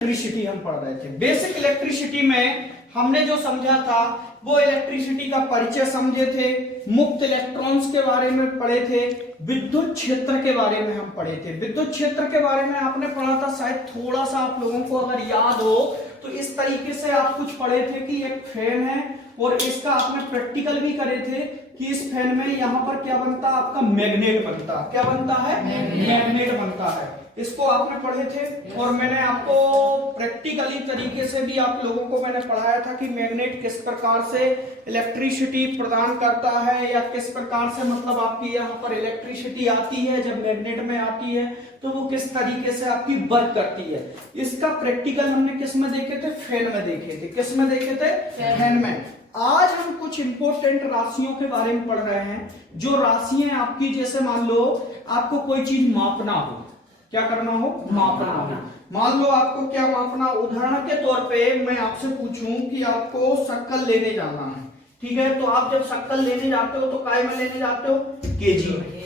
Electricity हम पढ़ रहे थे। बेसिक इलेक्ट्रिसिटी में हमने जो समझा था वो इलेक्ट्रिसिटी का परिचय समझे थे, मुक्त इलेक्ट्रॉन्स के बारे में पढ़े थे, विद्युत क्षेत्र के बारे में हम पढ़े थे। विद्युत क्षेत्र के बारे में आपने पढ़ा था, शायद थोड़ा सा आप लोगों को अगर याद हो तो इस तरीके से आप कुछ पढ़े थे कि एक फैन है और इसका आपने प्रैक्टिकल भी करे थे कि इस फैन में यहाँ पर क्या बनता है, आपका मैग्नेट बनता है। क्या बनता है? मैग्नेट बनता है। इसको आपने पढ़े थे और मैंने आपको प्रैक्टिकली तरीके से भी आप लोगों को मैंने पढ़ाया था कि मैग्नेट किस प्रकार से इलेक्ट्रिसिटी प्रदान करता है या किस प्रकार से मतलब आपकी यहाँ पर इलेक्ट्रिसिटी आती है, जब मैग्नेट में आती है तो वो किस तरीके से आपकी वर्क करती है। इसका प्रैक्टिकल हमने किस में देखे थे? फैन में देखे थे। किस में देखे थे? फैन में। आज हम कुछ इंपॉर्टेंट राशियों के बारे में पढ़ रहे हैं, जो राशियां आपकी, जैसे मान लो आपको कोई चीज मापना हो, क्या करना हो? मापना हो। मान लो आपको क्या मापना, उदाहरण के तौर पे मैं आपसे पूछूं कि आपको शक्कर लेने जाना है, ठीक है? तो आप जब शक्कर लेने जाते हो तो काय में लेने जाते हो? केजी में।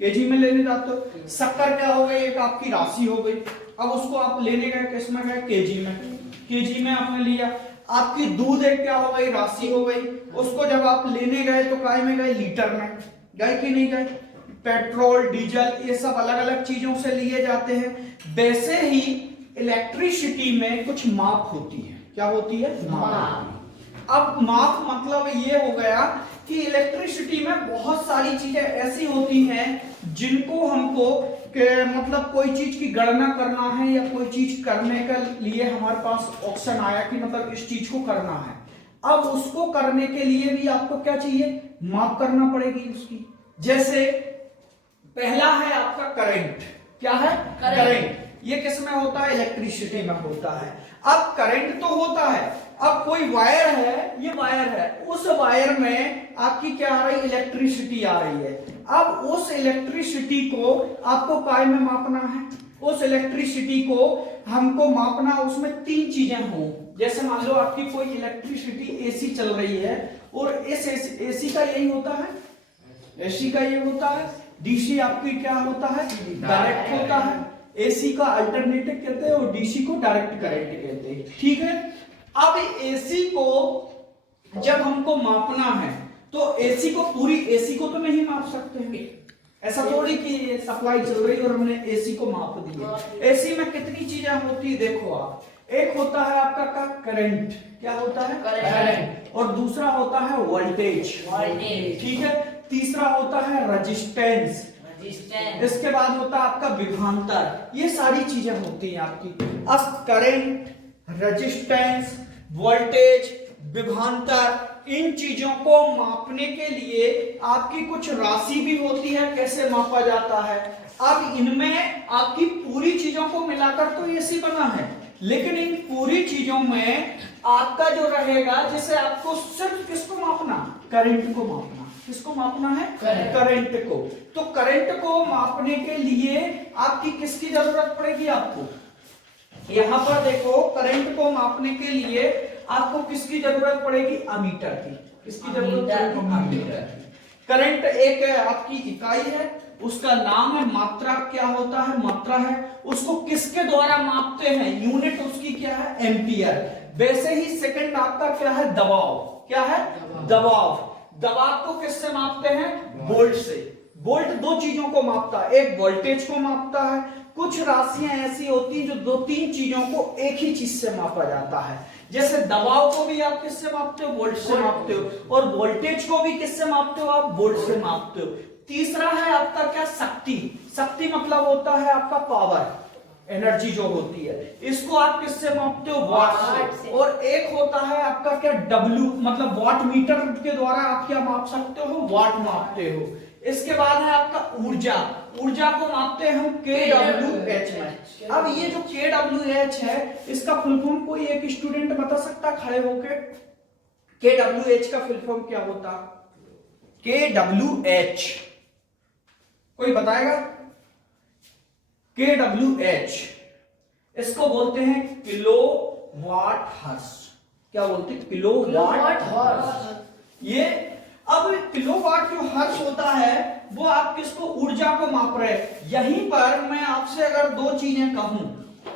केजी में लेने जाते हो। शक्कर क्या हो गई? एक आपकी राशि हो गई। अब उसको आप लेने गए किस में गए? केजी में। केजी में आपने लिया। आपकी दूध एक क्या हो गई? राशि हो गई। उसको जब आप लेने गए तो काय में गए? लीटर में। गए कि नहीं गए? पेट्रोल, डीजल, ये सब अलग अलग चीजों से लिए जाते हैं। वैसे ही इलेक्ट्रिसिटी में कुछ माप होती है। क्या होती है? माप। अब माप मतलब ये हो गया कि इलेक्ट्रिसिटी में बहुत सारी चीजें ऐसी होती हैं जिनको हमको मतलब कोई चीज की गणना करना है या कोई चीज करने के लिए हमारे पास ऑप्शन आया कि मतलब इस चीज को करना है। अब उसको करने के लिए भी आपको क्या चाहिए? माप करना पड़ेगी उसकी। जैसे पहला है आपका करंट। क्या है? करंट। ये किस में होता है? इलेक्ट्रिसिटी में होता है। अब करंट तो होता है, अब कोई वायर है, ये वायर है, उस वायर में आपकी क्या आ रही? इलेक्ट्रिसिटी आ रही है। अब उस इलेक्ट्रिसिटी को आपको काय में मापना है। उस इलेक्ट्रिसिटी को हमको मापना, उसमें तीन चीजें हो। जैसे मान लो आपकी कोई इलेक्ट्रिसिटी एसी चल रही है और इस एसी का यही होता है, एसी का ये होता है। डीसी आपकी क्या होता है? डायरेक्ट होता है। एसी का अल्टरनेटिव कहते हैं और डीसी को डायरेक्ट करंट कहते हैं, ठीक है? अब एसी को जब हमको मापना है तो एसी को, पूरी एसी को तो नहीं माप सकते हैं। ऐसा थोड़ी कि सप्लाई चल रही और हमने एसी को माप दिया। एसी में कितनी चीजें होती है देखो आप। एक होता है आपका करंट। क्या होता है? करंट। और दूसरा होता है वोल्टेज। ठीक है। तीसरा होता है रेजिस्टेंस। इसके बाद होता है आपका विभवांतर। ये सारी चीजें होती हैं आपकी। अब करंट, रेजिस्टेंस, वोल्टेज, विभवांतर, इन चीजों को मापने के लिए आपकी कुछ राशि भी होती है। कैसे मापा जाता है? अब इनमें आपकी पूरी चीजों को मिलाकर तो एसी बना है, लेकिन इन पूरी चीजों में आपका जो रहेगा, जैसे आपको सिर्फ किसको मापना? करंट को मापना। किसको मापना है? करंट को। तो करंट को मापने के लिए आपकी किसकी जरूरत पड़ेगी? आपको यहां पर देखो, करंट को मापने के लिए आपको किसकी जरूरत पड़ेगी? अमीटर की। किसकी जरूरत पड़ेगी? अमीटर की। करंट एक आपकी इकाई है, उसका नाम है मात्रा। क्या होता है? मात्रा है। उसको किसके द्वारा मापते हैं? यूनिट उसकी क्या है? एम्पियर। वैसे ही सेकंड आपका क्या है? दबाव। क्या है? दबाव। दबाव को किससे मापते हैं? वोल्ट से। वोल्ट दो चीजों को मापता है, एक वोल्टेज को मापता है। कुछ राशियां ऐसी होती हैं जो दो तीन चीजों को एक ही चीज से मापा जाता है। जैसे दबाव को भी आप किससे मापते हो? वोल्ट से मापते हो। और वोल्टेज को भी किससे मापते हो? आप वोल्ट से मापते हो। तीसरा है आपका क्या? शक्ति। शक्ति मतलब होता है आपका पावर, एनर्जी जो होती है। इसको आप किससे मापते हो? वाट से। और एक होता है आपका क्या? डब्ल्यू, मतलब वाट मीटर के द्वारा आप क्या माप सकते हो? वाट मापते हो। इसके बाद है आपका ऊर्जा। ऊर्जा को मापते हैं हम kWh में। अब ये जो kWh है, इसका फुल फॉर्म कोई एक स्टूडेंट बता सकता खड़े होके? kWh का फुल फॉर्म क्या होता? kWh कोई बताएगा? kWh इसको बोलते हैं किलो वाट हर्स। क्या बोलते हैं? Kilowatt hours. ये अब किलोवाट जो हर्स होता है वो आप किसको? ऊर्जा को माप रहे हैं। यहीं पर मैं आपसे अगर दो चीजें कहूं,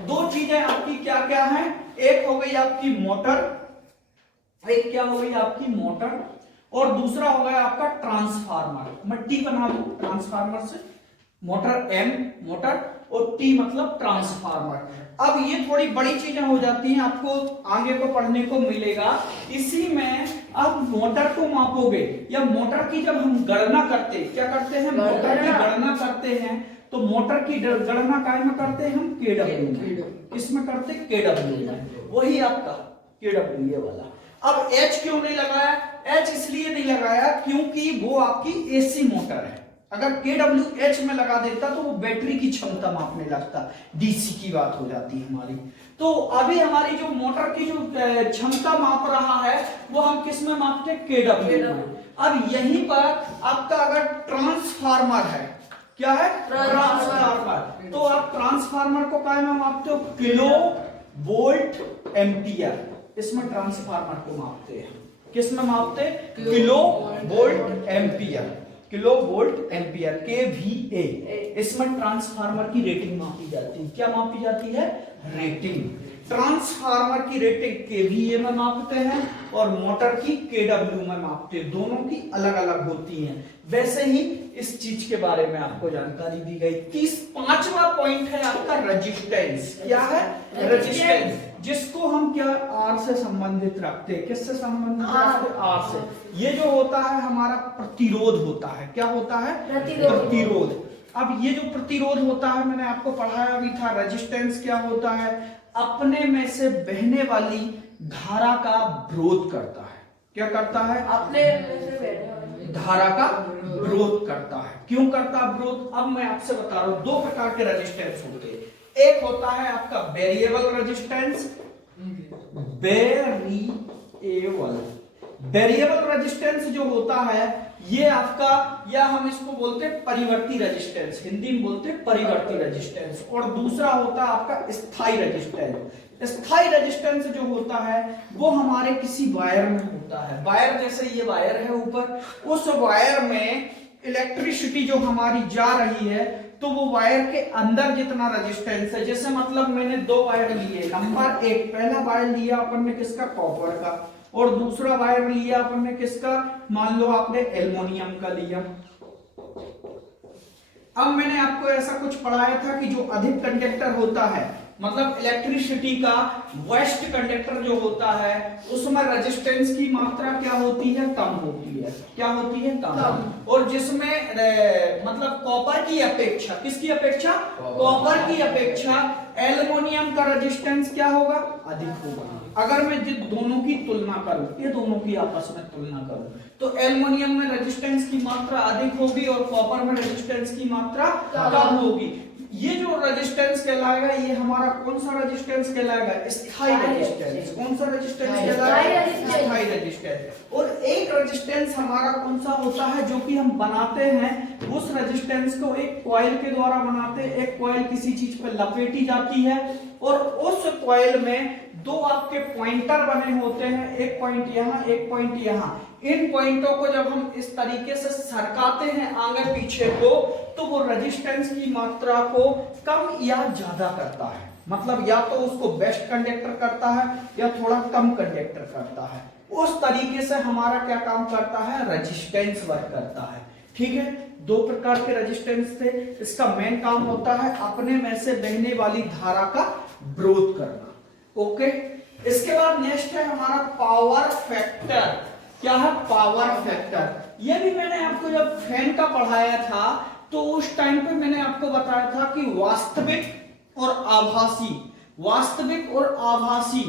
दो चीजें आपकी क्या क्या है, एक हो गई आपकी मोटर, एक क्या हो गई आपकी मोटर, और दूसरा हो गया आपका ट्रांसफार्मर। मैं टी बना दूं ट्रांसफार्मर से, मोटर एम मोटर और टी मतलब ट्रांसफार्मर। अब ये थोड़ी बड़ी चीजें हो जाती हैं, आपको आगे को पढ़ने को मिलेगा। इसी में अब मोटर को मापोगे या मोटर की जब हम गणना करते, क्या करते हैं, मोटर की गणना करते हैं, तो मोटर की गणना काय में करते हैं हम, केडब्ल्यू। किसमें करते, केडब्ल्यू में, वही आपका केडब्ल्यू ये वाला। अब एच क्यों नहीं लगाया, एच इसलिए नहीं लगाया क्योंकि वो आपकी एसी मोटर है। अगर KWH में लगा देता तो वो बैटरी की क्षमता मापने लगता, डीसी की बात हो जाती है हमारी। तो अभी हमारी जो मोटर की जो क्षमता माप रहा है वो हम किस में मापते हैं, KW में। अब यहीं पर आपका अगर ट्रांसफार्मर है, क्या है, ट्रांसफार्मर, तो आप ट्रांसफार्मर को काय में मापते हो, किलो वोल्ट एम्पियर। इसमें ट्रांसफार्मर को मापते हैं, किस में मापते हैं, kilo volt ampere, kilo volt ampere KVA। इसमें ट्रांसफार्मर की रेटिंग मापी जाती है, क्या मापी जाती है, रेटिंग। ट्रांसफार्मर की रेटिंग KVA में मापते हैं और मोटर की KW में मापते हैं, दोनों की अलग अलग होती हैं। वैसे ही इस चीज के बारे में आपको जानकारी दी गई। पांचवा पॉइंट है आपका रेजिस्टेंस। क्या है, रेजिस्टेंस, जिसको हम क्या आर से संबंधित रखते हैं, किससे संबंधित रखते हैं, आर से। ये जो होता है हमारा प्रतिरोध होता है, क्या होता है, प्रतिरोध। अब ये जो प्रतिरोध होता है मैंने आपको पढ़ाया भी था, रेजिस्टेंस क्या होता है, अपने में से बहने वाली धारा का विरोध करता है। क्या करता है, अपने में से बहने वाली धारा का विरोध करता है। क्यों करता है विरोध, अब मैं आपसे बता रहा हूं। दो प्रकार के रेजिस्टेंस होते हैं, एक होता है आपका वेरिएबल रेजिस्टेंस, वेरिएबल रेजिस्टेंस जो होता है ये आपका, या हम इसको बोलते हैं परिवर्ती रेजिस्टेंस, हिंदी में बोलते हैं परिवर्ती रेजिस्टेंस। और दूसरा होता है आपका स्थायी रेजिस्टेंस। स्थायी रेजिस्टेंस जो होता है वो हमारे किसी वायर में होता है, वायर जैसे ये वायर है ऊपर, उस वायर में इलेक्ट्रिसिटी जो हमारी जा रही है तो वो वायर के अंदर जितना रेजिस्टेंस है, जैसे मतलब मैंने दो वायर लिए, नंबर एक, पहला वायर लिया अपन ने किसका, कॉपर का, और दूसरा वायर लिया अपन ने किसका, मान लो आपने एल्युमिनियम का लिया। अब मैंने आपको ऐसा कुछ पढ़ाया था कि जो अधिक कंडक्टर होता है, मतलब इलेक्ट्रिसिटी का वेस्ट कंडक्टर जो होता है उसमें रेजिस्टेंस की मात्रा क्या होती है, कम होती है। क्या होती है, कम। और जिसमें मतलब कॉपर की अपेक्षा, किसकी अपेक्षा, कॉपर की अपेक्षा एल्युमिनियम का रेजिस्टेंस क्या होगा, अधिक होगा। अगर मैं जिन दोनों की तुलना करूं, ये दोनों की आपस में तुलना करूं, तो एल्युमिनियम में रेजिस्टेंस की मात्रा अधिक होगी और कॉपर में रेजिस्टेंस की मात्रा कम होगी। ये जो रेजिस्टेंस कहलाएगा, ये हमारा कौन सा रेजिस्टेंस कहलाएगा, स्थायी रेजिस्टेंस। कौन सा रेजिस्टेंस कहलाएगा, स्थायी रेजिस्टेंस। और एक रेजिस्टेंस हमारा कौन सा होता है जो कि हम बनाते हैं, उस रेजिस्टेंस को एक कॉइल के द्वारा बनाते हैं। एक कॉइल किसी चीज पर लपेटी जाती है और उस कॉइल में दो आपके पॉइंटर बने होते हैं, एक पॉइंट यहाँ, एक पॉइंट यहाँ। इन पॉइंटों को जब हम इस तरीके से सरकाते हैं आगे पीछे को, तो वो रेजिस्टेंस की मात्रा को कम या ज्यादा करता है। मतलब या तो उसको बेस्ट कंडक्टर करता है या थोड़ा कम कंडक्टर करता है। उस तरीके से हमारा क्या काम करता है, रेजिस्टेंस वर्क करता है। ठीक है, दो प्रकार के रेजिस्टेंस थे। इसका मेन काम होता है अपने में से बहने वाली धारा का विरोध करना। ओके, इसके बाद नेक्स्ट है हमारा पावर फैक्टर। क्या है, पावर फैक्टर। ये भी मैंने आपको जब फैन का पढ़ाया था तो उस टाइम पे मैंने आपको बताया था कि वास्तविक और आभासी, वास्तविक और आभासी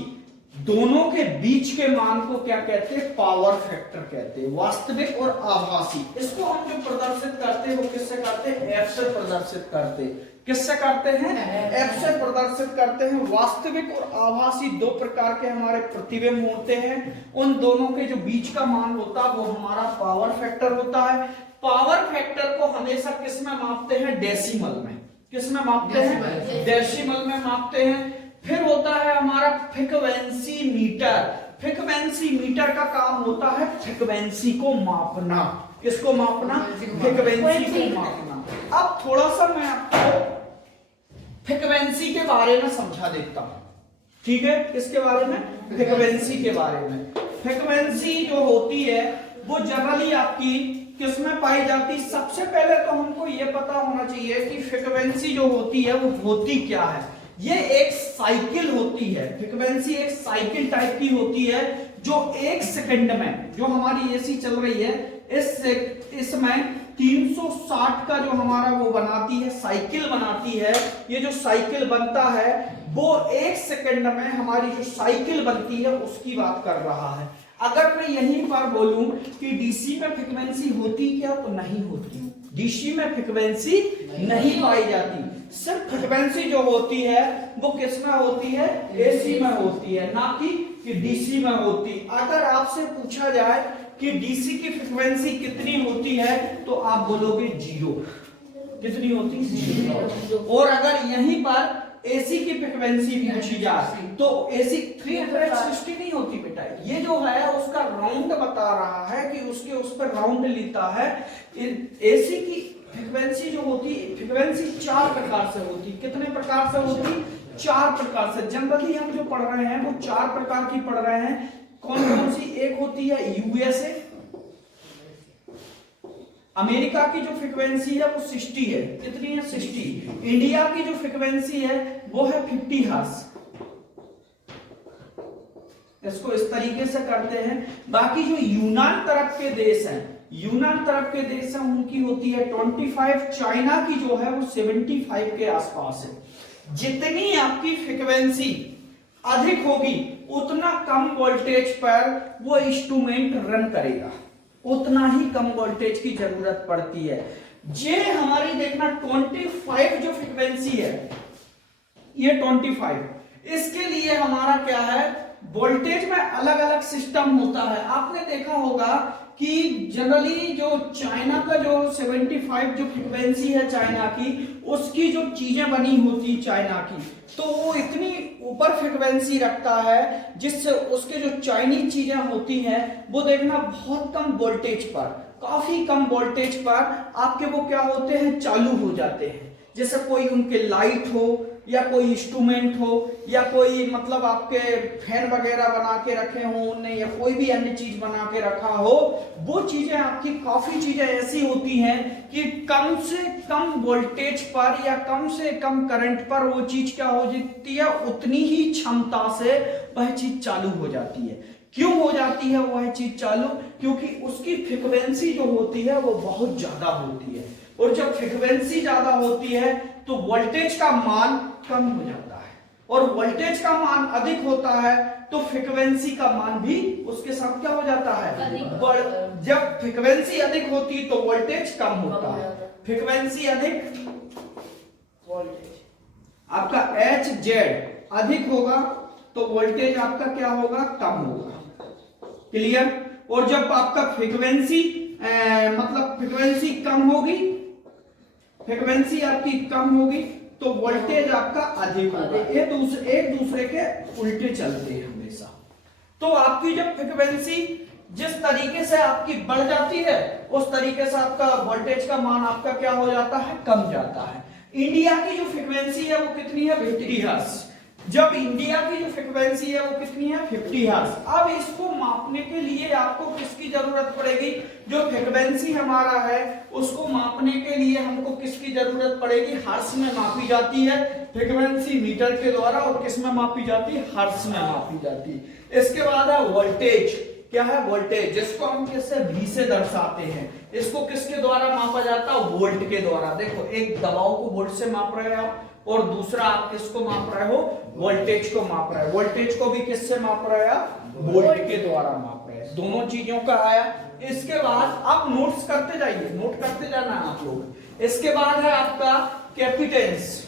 दोनों के बीच के मान को क्या कहते हैं, पावर फैक्टर कहते हैं। वास्तविक और आभासी, इसको हम जो प्रदर्शित करते हैं वो किससे करते हैं, एफ से प्रदर्शित करते हैं। किससे करते हैं, एफ से प्रदर्शित करते हैं। वास्तविक और आभासी दो प्रकार के हमारे प्रतिबिंब होते हैं, उन दोनों के जो बीच का मान होता है वो हमारा पावर फैक्टर होता है। पावर फैक्टर को हमेशा किस में मापते हैं, डेसिमल में। किस में मापते हैं, डेसिमल में मापते हैं। फिर होता है हमारा फ्रीक्वेंसी मीटर। फ्रीक्वेंसी मीटर का काम होता है फ्रीक्वेंसी को मापना। किसको मापना, फ्रीक्वेंसी को मापना। अब थोड़ा सा मैं आपको फ्रीक्वेंसी के बारे में समझा देता हूं। ठीक है, किसके बारे में? फ्रीक्वेंसी के बारे में। फ्रीक्वेंसी जो होती है वो जनरली आपकी किसमें पाई जाती? सबसे पहले तो हमको ये पता होना चाहिए कि फ्रीक्वेंसी जो होती है वो होती क्या है। ये एक साइकिल होती है। फ्रीक्वेंसी एक साइकिल टाइप की होती है जो एक सेकंड में, जो हमारी एसी चल रही है इसमें 360 का जो हमारा वो बनाती है, साइकिल बनाती है। ये जो साइकिल बनता है वो एक सेकंड में हमारी जो साइकिल बनती है उसकी बात कर रहा है। अगर मैं यहीं पर बोलूं कि डीसी में फ्रीक्वेंसी होती क्या, तो नहीं होती। डीसी में फ्रीक्वेंसी नहीं पाई जाती। सिर्फ फ्रीक्वेंसी जो होती है वो किसमें होती है? एसी में होती है, ना कि डीसी में होती। अगर आपसे पूछा जाए कि डीसी की फ्रीक्वेंसी कितनी होती है तो आप बोलोगे 0। कितनी होती है? 0। और अगर यहीं पर एसी की फ्रीक्वेंसी पूछी जाए तो एसी 360 नहीं होती बेटा। ये जो है उसका राउंड बता रहा है कि उसके उस पर राउंड लेता है। एसी की फ्रीक्वेंसी जो होती है, फ्रीक्वेंसी 4 प्रकार से होती। कितने प्रकार से होती? 4 प्रकार से। जनरली हम जो पढ़ रहे हैं वो 4 प्रकार की पढ़ रहे हैं। कौन कौन सी? एक होती है यूएसए, अमेरिका की जो फ्रीक्वेंसी है वो 60 है। कितनी है? 60। इंडिया की जो फ्रीक्वेंसी है वो है 50 हर्ट्ज। इसको इस तरीके से करते हैं। बाकी जो यूनान तरफ के देश हैं, यूनान तरफ के देश हैं, उनकी होती है 25। चाइना की जो है वो 75 के आसपास है। जितनी आपकी फ्रीक्वेंसी अधिक होगी उतना कम वोल्टेज पर वो इंस्ट्रूमेंट रन करेगा, उतना ही कम वोल्टेज की जरूरत पड़ती है। जे हमारी देखना 25 जो फ्रीक्वेंसी है, ये 25, इसके लिए हमारा क्या है? वोल्टेज में अलग अलग सिस्टम होता है। आपने देखा होगा कि जनरली जो चाइना का जो 75 जो फ्रीक्वेंसी है चाइना की, उसकी जो चीजें बनी होती चाइना की, तो वो इतनी ऊपर फ्रीक्वेंसी रखता है जिससे उसके जो चाइनीज चीजें होती हैं वो देखना बहुत कम वोल्टेज पर, काफी कम वोल्टेज पर आपके वो क्या होते हैं? चालू हो जाते हैं। जैसे कोई उनके लाइट हो या कोई इंस्ट्रूमेंट हो या कोई मतलब आपके फैन वगैरह बना के रखे हो उनने, या कोई भी अन्य चीज बना के रखा हो, वो चीजें आपकी काफी चीजें ऐसी होती हैं कि कम से कम वोल्टेज पर या कम से कम करंट पर वो चीज क्या हो जाती है? उतनी ही क्षमता से वह चीज चालू हो जाती है। क्यों हो जाती है वह चीज चालू? क्योंकि उसकी फ्रीक्वेंसी जो होती है वो बहुत ज्यादा होती है, और जब फ्रीक्वेंसी ज्यादा होती है तो वोल्टेज का मान कम हो जाता है, और वोल्टेज का मान अधिक होता है तो फ्रीक्वेंसी का मान भी उसके साथ क्या हो जाता है? जब फ्रीक्वेंसी अधिक होती तो वोल्टेज कम होता है। फ्रीक्वेंसी अधिक, वोल्टेज आपका HZ अधिक होगा तो वोल्टेज आपका क्या होगा? कम होगा। क्लियर? और जब आपका फ्रीक्वेंसी मतलब फ्रीक्वेंसी कम होगी, फ्रीक्वेंसी आपकी कम होगी तो वोल्टेज आपका अधिक होगा। एक दूसरे के उल्टे चलते हैं हमेशा। तो आपकी जब फ्रीक्वेंसी जिस तरीके से आपकी बढ़ जाती है उस तरीके से आपका वोल्टेज का मान आपका क्या हो जाता है? कम जाता है। इंडिया की जो फ्रीक्वेंसी है वो कितनी है? 50 हर्ट्ज। जब इंडिया की जो फ्रीक्वेंसी है वो कितनी है? 50 हर्ट्ज। अब इसको मापने के लिए आपको किसकी जरूरत पड़ेगी? जो फ्रीक्वेंसी हमारा है उसको मापने के लिए हमको किसकी जरूरत पड़ेगी? हर्ट्ज में मापी जाती है फ्रीक्वेंसी, मीटर के द्वारा, और किस में मापी जाती है? हर्ट्ज में मापी जाती है। इसके बाद है वोल्टेज। क्या है? वोल्टेज, जिसको हम किससे? V से दर्शाते हैं। इसको किसके द्वारा मापा जाता है? वोल्ट के द्वारा। देखो, एक दबाव को वोल्ट से माप रहे हो और दूसरा आप किसको माप रहे हो? वोल्टेज को माप रहे हो। वोल्टेज को भी किससे माप रहे हो? वोल्ट के द्वारा माप रहे हैं। दोनों चीजों का आया। इसके बाद आप नोट्स करते जाइए, नोट करते जाना आप लोग। इसके बाद है आपका कैपिटेंस।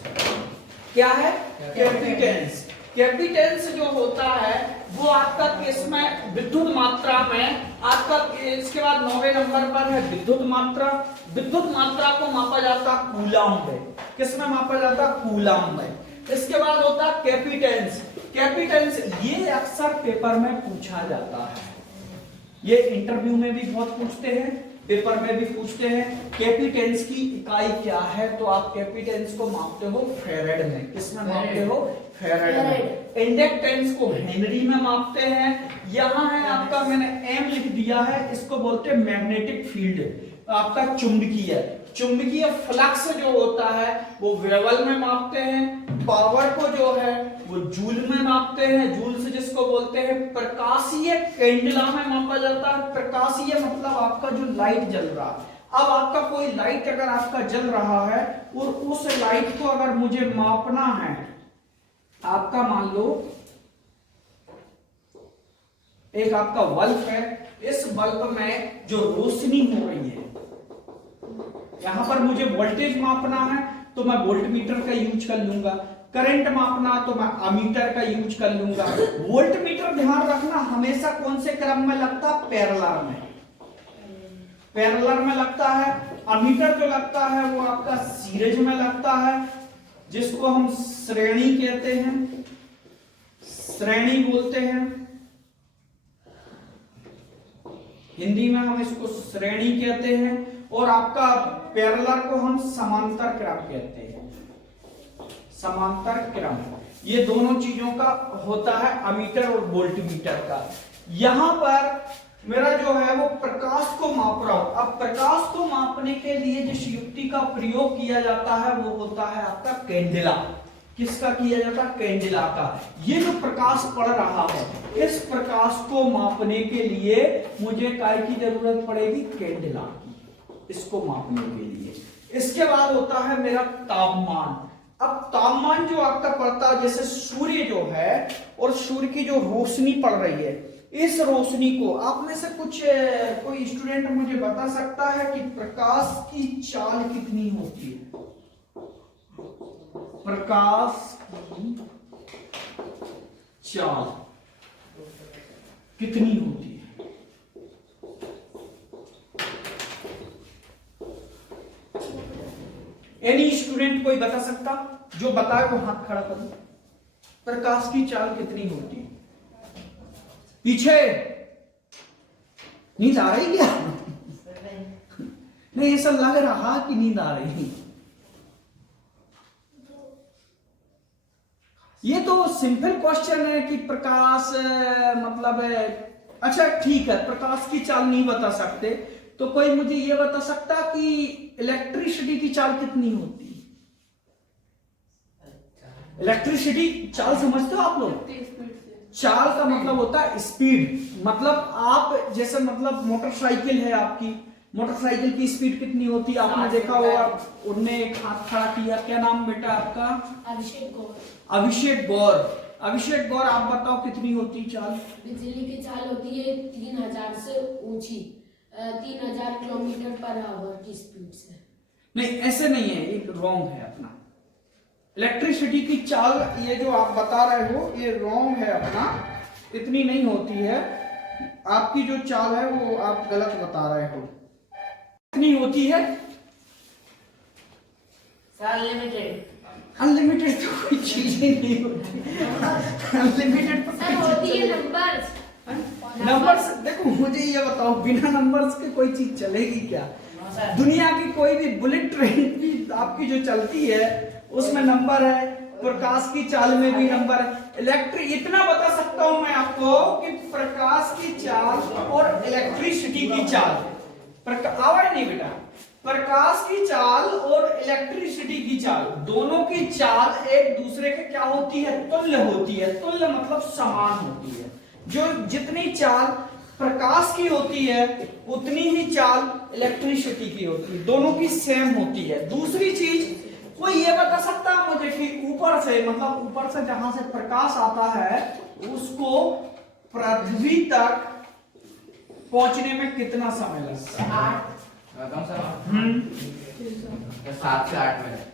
क्या है? कैपिटेंस। कैपिटेंस जो होता है वो आपका किसमें? विद्युत मात्रा में आपका। इसके बाद 9वें नंबर पर है विद्युत मात्रा। विद्युत मात्रा को मापा जाता कूलम्ब में। किसमें मापा जाता? कूलम्ब में। इसके बाद होता है कैपिटेंस। कैपिटेंस ये अक्सर पेपर में पूछा जाता है, ये इंटरव्यू में भी बहुत पूछते हैं, पेपर में भी पूछते हैं कैपिटेंस की इकाई क्या है, तो आप कैपिटेंस को मापते हो फेरेड में। किसमें मापते हो? फेरेड में। इंडक्टेंस को हेनरी में मापते हैं। यहाँ है आपका, मैंने एम लिख दिया है, इसको बोलते हैं मैग्नेटिक फील्ड, आपका चुंबकीय फ्लक्स जो होता है वो वेबल में मापते हैं। पावर को जो है वो जूल में मापते हैं, जूल से जिसको बोलते हैं प्रकाशीय कैंडला में मापा जाता है। प्रकाशीय मतलब आपका जो लाइट जल रहा है। अब आपका कोई लाइट अगर आपका जल रहा है और उस लाइट को अगर मुझे मापना है, आपका मान लो एक आपका बल्ब है, इस बल्ब में जो रोशनी हो रही है, यहां पर मुझे वोल्टेज मापना है तो मैं वोल्टमीटर का यूज कर लूंगा। करंट मापना तो मैं अमीटर का यूज कर लूंगा। वोल्टमीटर ध्यान रखना हमेशा कौन से क्रम में लगता है? पैरेलल में, पैरेलल में लगता है। अमीटर जो लगता है वो आपका सीरीज में लगता है, जिसको हम श्रेणी कहते हैं, श्रेणी बोलते हैं, हिंदी में हम इसको श्रेणी कहते हैं। और आपका पैरेलल को हम समांतर क्रम कहते हैं, समांतर क्रम। ये दोनों चीजों का होता है अमीटर और वोल्टमीटर का। यहां पर मेरा जो है वो प्रकाश को माप रहा हूं। अब प्रकाश को मापने के लिए जिस युक्ति का प्रयोग किया जाता है वो होता है आपका कैंडेला। किसका किया जाता है? कैंडेला का। ये जो प्रकाश पड़ रहा है, इस प्रकाश को मापने के लिए मुझे काय की जरूरत पड़ेगी? कैंडेला की, इसको मापने के लिए। इसके बाद होता है मेरा तापमान। अब तापमान जो आपका पड़ता है, जैसे सूर्य जो है और सूर्य की जो रोशनी पड़ रही है, इस रोशनी को आप में से कोई स्टूडेंट मुझे बता सकता है कि प्रकाश की चाल कितनी होती है? प्रकाश की चाल कितनी होती है? एनी स्टूडेंट कोई बता सकता? जो बताए वो हाथ खड़ा कर दो। प्रकाश की चाल कितनी होती है? पीछे नींद आ रही क्या? नहीं, ऐसा लग रहा कि नींद आ रही। ये तो सिंपल क्वेश्चन है कि प्रकाश मतलब अच्छा ठीक है, प्रकाश की चाल नहीं बता सकते तो कोई मुझे ये बता सकता कि इलेक्ट्रिसिटी की चाल कितनी होती है? इलेक्ट्रिसिटी चाल समझते हो आप लोग? चाल का मतलब होता है स्पीड। मतलब आप जैसे मतलब मोटरसाइकिल है आपकी, मोटरसाइकिल की स्पीड कितनी होती है? आपने देखा होगा, उनने एक हाथ खड़ा किया। क्या नाम बेटा आपका? अभिषेक गौर। अभिषेक गौर। अभिषेक गौर, आप बताओ कितनी होती चाल? बिजली की चाल होती है 3000 से ऊंची 3000 किलोमीटर पर आवर की स्पीड से। नहीं, ऐसे नहीं है, एक रॉन्ग है अपना। इलेक्ट्रिसिटी की चाल ये जो आप बता रहे हो ये रॉन्ग है अपना, इतनी नहीं होती है। आपकी जो चाल है वो आप गलत बता रहे हो। कितनी होती है? अनलिमिटेड। अनलिमिटेड तो कोई चीज ही नहीं होती। अनलिमिटेड तो सर होती है नंबर्स। नंबर्स देखो, मुझे ये बताओ, बिना नंबर्स के कोई चीज चलेगी क्या? दुनिया की कोई भी बुलेट ट्रेन भी आपकी जो चलती है उसमें नंबर है, प्रकाश की चाल में भी नंबर है। इतना बता सकता हूं मैं आपको कि प्रकाश की चाल और इलेक्ट्रिसिटी की चाल, आवाज नहीं बेटा, प्रकाश की चाल और इलेक्ट्रिसिटी की चाल, दोनों की चाल एक दूसरे के क्या होती है? तुल्य होती है। तुल्य मतलब समान होती है। जो जितनी चाल प्रकाश की होती है उतनी ही चाल इलेक्ट्रिसिटी की होती है, दोनों की सेम होती है। दूसरी चीज, कोई ये बता सकता है मुझे कि ऊपर से, मतलब ऊपर से जहां से प्रकाश आता है उसको पृथ्वी तक पहुंचने में कितना समय लगता है? 7 से 8 मिनट।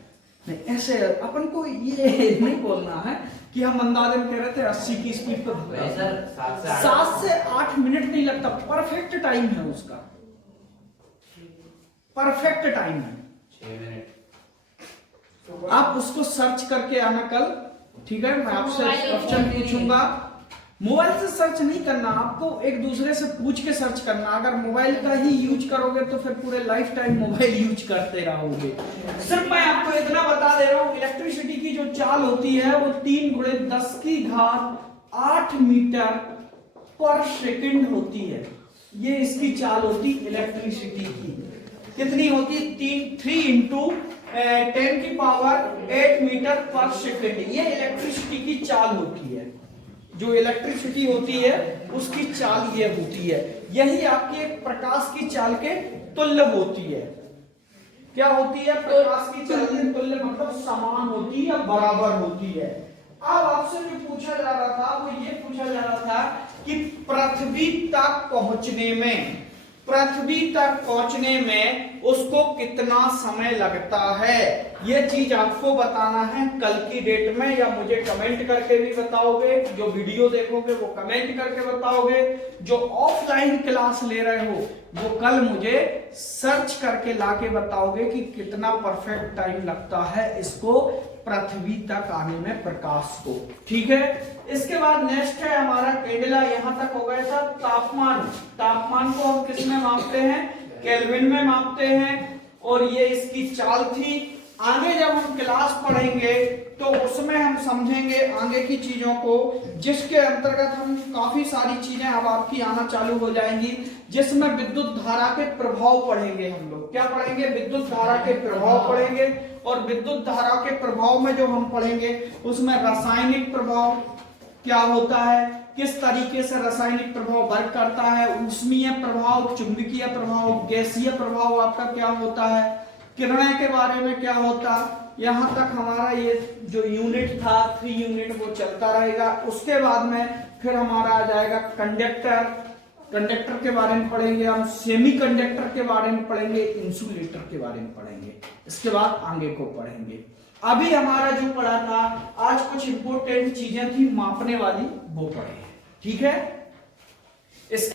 नहीं, ऐसे अपन को ये नहीं बोलना है कि हम अंदाजन कह रहे थे 80 की स्पीड पर 7 से 8 मिनट नहीं लगता। परफेक्ट टाइम है उसका, परफेक्ट टाइम है। 6 मिनट। आप उसको सर्च करके आना कल, ठीक है? मैं आपसे क्वेश्चन पूछूंगा मोबाइल से सर्च नहीं करना, आपको एक दूसरे से पूछ के सर्च करना। अगर मोबाइल का ही यूज करोगे तो फिर पूरे लाइफ टाइम मोबाइल यूज करते रहोगे। सिर्फ मैं आपको इतना बता दे रहा हूं, इलेक्ट्रिसिटी की जो चाल होती है वो 3×10⁸ मीटर पर सेकंड होती है। ये इसकी चाल होती इलेक्ट्रिसिटी की। कितनी होती? 3×10⁸ मीटर पर सेकंड। ये इलेक्ट्रिसिटी की चाल होती है। जो इलेक्ट्रिसिटी होती है उसकी चाल ये होती है। यही आपकी एक प्रकाश की चाल के तुल्य होती है। क्या होती है? प्रकाश की चाल के तुल्य मतलब समान होती है, बराबर होती है। अब आपसे जो पूछा जा रहा था वो ये पूछा जा रहा था कि पृथ्वी तक पहुंचने में उसको कितना समय लगता है। ये चीज आपको बताना है कल की डेट में, या मुझे कमेंट करके भी बताओगे। जो वीडियो देखोगे वो कमेंट करके बताओगे। जो ऑफलाइन क्लास ले रहे हो वो कल मुझे सर्च करके लाके बताओगे कि कितना परफेक्ट टाइम लगता है इसको पृथ्वी तक आने में, प्रकाश को। ठीक है। इसके बाद नेक्स्ट है हमारा कैंडेला। यहां तक हो गया था तापमान। तापमान को हम किस में मापते हैं? केल्विन में मापते हैं। और ये इसकी चाल थी। आगे जब हम क्लास पढ़ेंगे तो उसमें हम समझेंगे आगे की चीजों को, जिसके अंतर्गत हम काफी सारी चीजें अब आपकी आना चालू हो जाएंगी, जिसमें विद्युत धारा के प्रभाव पढ़ेंगे। हम लोग क्या पढ़ेंगे? विद्युत धारा के प्रभाव पढ़ेंगे। और विद्युत धारा के प्रभाव में जो हम पढ़ेंगे उसमें रासायनिक प्रभाव क्या होता है, किस तरीके से रासायनिक प्रभाव वर्क करता है, ऊष्मीय प्रभाव, चुंबकीय प्रभाव, गैसीय प्रभाव आपका क्या होता है, किरणें के बारे में क्या होता। यहां तक हमारा ये जो यूनिट था 3 यूनिट वो चलता रहेगा। उसके बाद में फिर हमारा आ जाएगा कंडक्टर। कंडक्टर के बारे में पढ़ेंगे हम, सेमी कंडक्टर के बारे में पढ़ेंगे, इंसुलेटर के बारे में पढ़ेंगे। इसके बाद आगे को पढ़ेंगे। अभी हमारा जो पढ़ा था आज कुछ इंपॉर्टेंट चीजें थी मापने वाली, वो पढ़े। ठीक है। इस